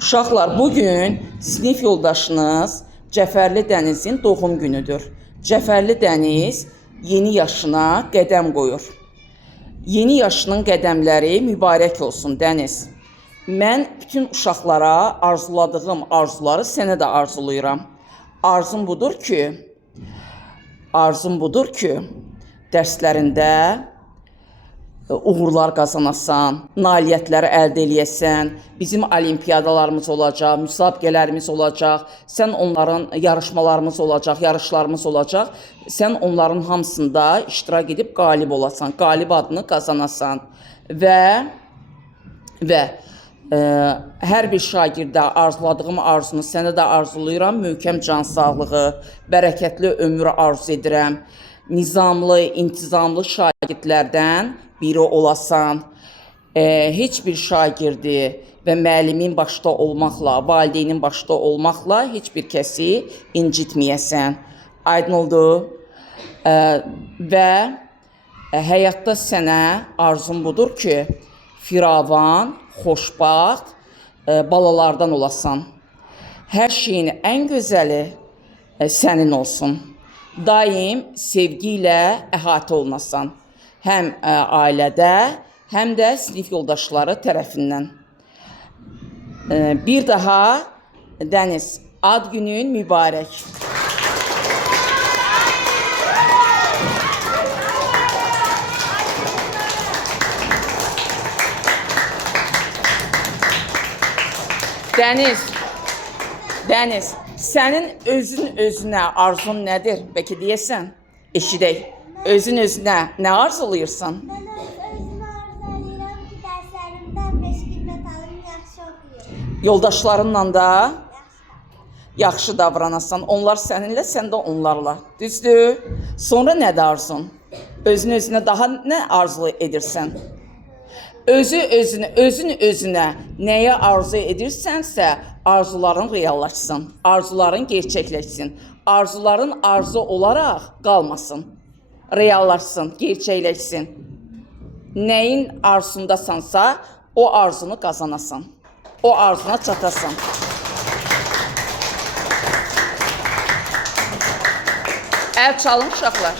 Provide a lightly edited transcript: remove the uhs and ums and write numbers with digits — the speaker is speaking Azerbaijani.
Uşaqlar, bugün sinif yoldaşınız Cəfərli Dənizin doğum günüdür. Cəfərli Dəniz yeni yaşına qədəm qoyur. Yeni yaşının qədəmləri mübarək olsun Dəniz. Mən bütün uşaqlara arzuladığım arzuları sənə də arzulayıram. Arzum budur ki, dərslərində uğurlar qazanasan, nailiyyətləri əldə eləyəsən, bizim olimpiyadalarımız olacaq, müsabiqələrimiz olacaq, yarışmalarımız olacaq, sən onların hamısında iştirak edib qalib olasan, qalib adını qazanasan və hər bir şagirdə arzuladığım arzunu sənə də arzulayıram, möhkəm can sağlığı, bərəkətli ömür arzu edirəm, nizamlı, intizamlı şagirdlərdən biri olasan, heç bir şagirdi və müəllimin başda olmaqla, valideynin başda olmaqla heç bir kəsi incitməyəsən. Aydın oldu? Və həyatda sənə arzum budur ki, firavan, xoşbaxt balalardan olasan. Hər şeyin ən gözəli sənin olsun. Daim sevgi ilə əhatə olunasan. Həm ailədə, həm də sinif yoldaşları tərəfindən. Bir daha Dəniz, ad günün mübarək. Dəniz, sənin özünə arzun nədir? Bəlkə deyəsən, eşidək. Özün özünə nə arzulayırsan? Mən özümə arzulayıram ki, dərslərimdən 5 qiymət alım, yaxşı oxuyum. Yoldaşlarınla da yaxşı davranasan. Onlar səninlə, sən də onlarla. Düzdür? Sonra nədir arzun? Özün özünə daha nə arzu edirsən? Özün özünə nəyə arzu edirsənsə, arzuların reallaşsın, arzuların gerçəkləşsin. Arzuların arzu olaraq qalmasın, reallaşsın, gerçəkləşsin. Nəyin arzusundasansa, o arzunu qazanasan, o arzuna çatasan. Əl çalın uşaqlar.